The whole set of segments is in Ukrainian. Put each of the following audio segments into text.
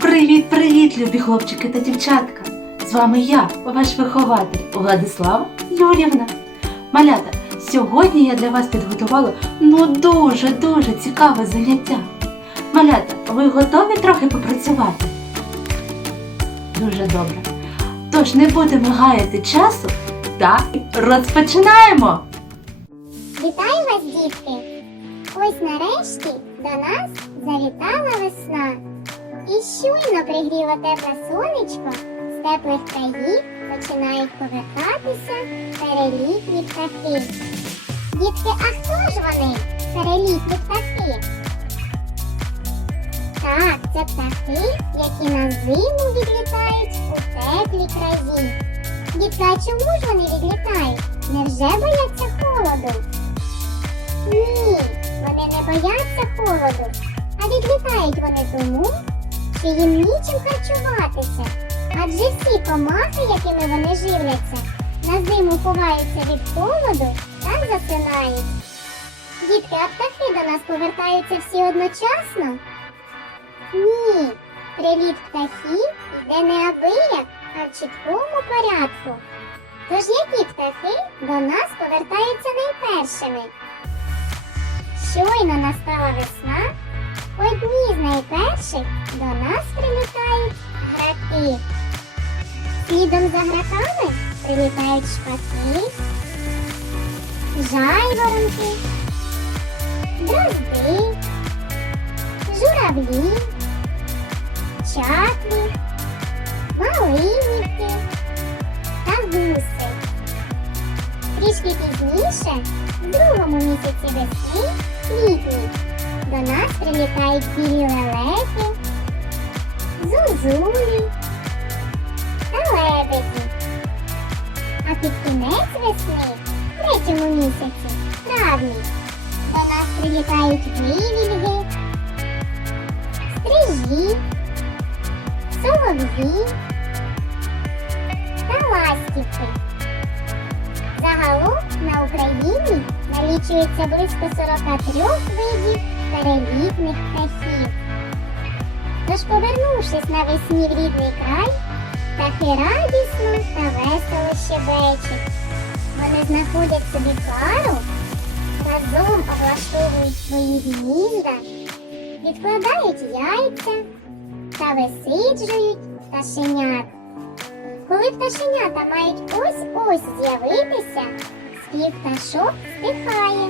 Привіт-привіт, любі хлопчики та дівчатка! З вами я, ваш вихователь Владислава Юрівна. Малята, сьогодні я для вас підготувала ну дуже-дуже цікаве заняття. Малята, ви готові трохи попрацювати? Дуже добре. Тож не будемо гаяти часу та розпочинаємо! Вітаю вас, дітки! Ось нарешті до нас завітала. Щойно пригріло тепле сонечко, з теплих країв починають повертатися перелітні птахи. Дітки, а хто ж вони? Перелітні птахи? Так, це птахи, які на зиму відлітають у теплі краї. Дітки, а чому ж вони відлітають? Невже бояться холоду? Ні, вони не бояться холоду, а відлітають вони тому, що їм нічим харчуватися. Адже всі комахи, якими вони живляться, на зиму ховаються від холоду та засинають. Дітки, а птахи до нас повертаються всі одночасно? Ні, приліт птахів йде не абияк, а в чіткому порядку. Тож які птахи до нас повертаються найпершими? Щойно настала весна, одні з найперших до нас прилітають граки. Слідом за граками прилітають шпаки, жайворонки, дрозди, журавлі, чаплі, малинівки та гуси. Трішки пізніше, в другому місяці весни, квітні, прилітають білі лелеки, зузулі та лебеді. А під кінець весни, в третьому місяці, травні, до нас прилітають вивільги, стрижі, солов'ї та ластівки. Загалом на Україні налічується близько 43 видів перелітних птахів. Тож, повернувшись навесні в рідний край, птахи радісно та весело щебечуть. Вони знаходять собі пару, разом облаштовують свої гнізда, відкладають яйця та висиджують пташенят. Коли пташенята мають ось-ось з'явитися, спів пташок стихає,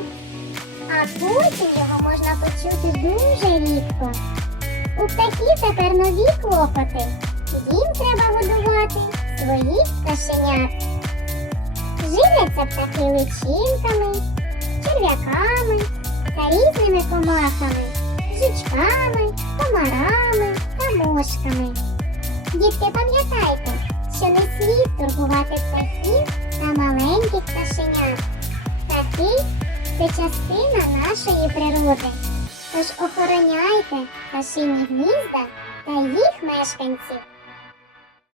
а потім його можна почути дуже рідко. У птахів тепер нові клопоти. Їм треба годувати своїх пташенят. Живляться птахи личинками, черв'яками та різними комахами, жучками, комарами та мошками. Дітки, пам'ятайте, що не слід турбувати це частина нашої природи. Тож охороняйте пташині гнізда та їх мешканців.